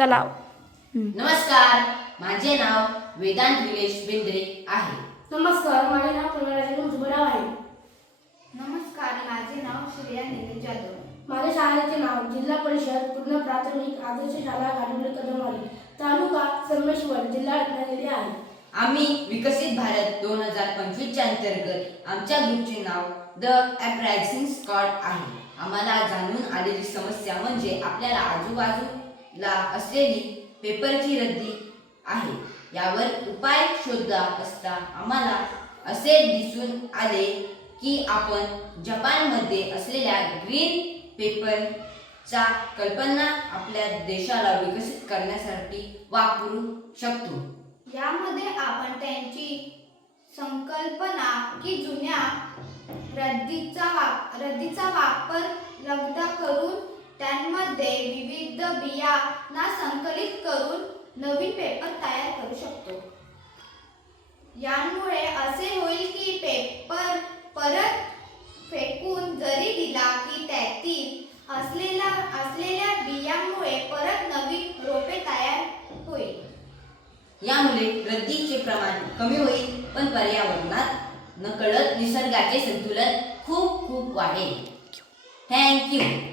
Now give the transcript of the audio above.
चला. नमस्कार, माझे नाव वेदांत विलेश बेंद्रे आहे. नमस्कार, माझे नाव प्रणाली मुजबराव आहे. नमस्कार, माझे नाव श्रेया निलेश जाधव. माझ्या शाळेचे नाव जिल्हा परिषद पूर्ण प्राथमिक आदर्श शाळा गाडवली कदमवाडी, तालुका संगमेश्वर, जिल्हा रत्नागिरी आहे. आम्ही विकसित भारत 2025च्या अंतर्गत आमच्या ग्रुपचे नाव द अपरायझिंग स्क्वॉड आहे. आम्हाला जाणून आलेली समस्या म्हणजे आपल्याला आजूबाजूला असलेली पेपरची रद्दी आहे. यावर उपाय शोधत असता आम्हाला असे दिसून आले की आपण जपानमध्ये असलेल्या ग्रीन पेपरचा कल्पना आपल्या देशाला विकसित करण्यासाठी वापरू शकतो. यामध्ये आपण त्यांची संकल्पना की जुन्या रद्दीचा वापर लगदा करून त्यांमध्ये विविध बियांना संकलित करून नवीन पेपर तयार करू शकतो. यामुळे असे होईल की पेपर परत फेकून जरी दिला की त्यातील असलेल्या बियांमुळे परत नवीन रोपे तयार होईल. यामुळे रद्दीचे प्रमाण कमी होईल, पण पर्यावरणात नकळत निसर्गाचे संतुलन खूप वाढेल. थँक्यू.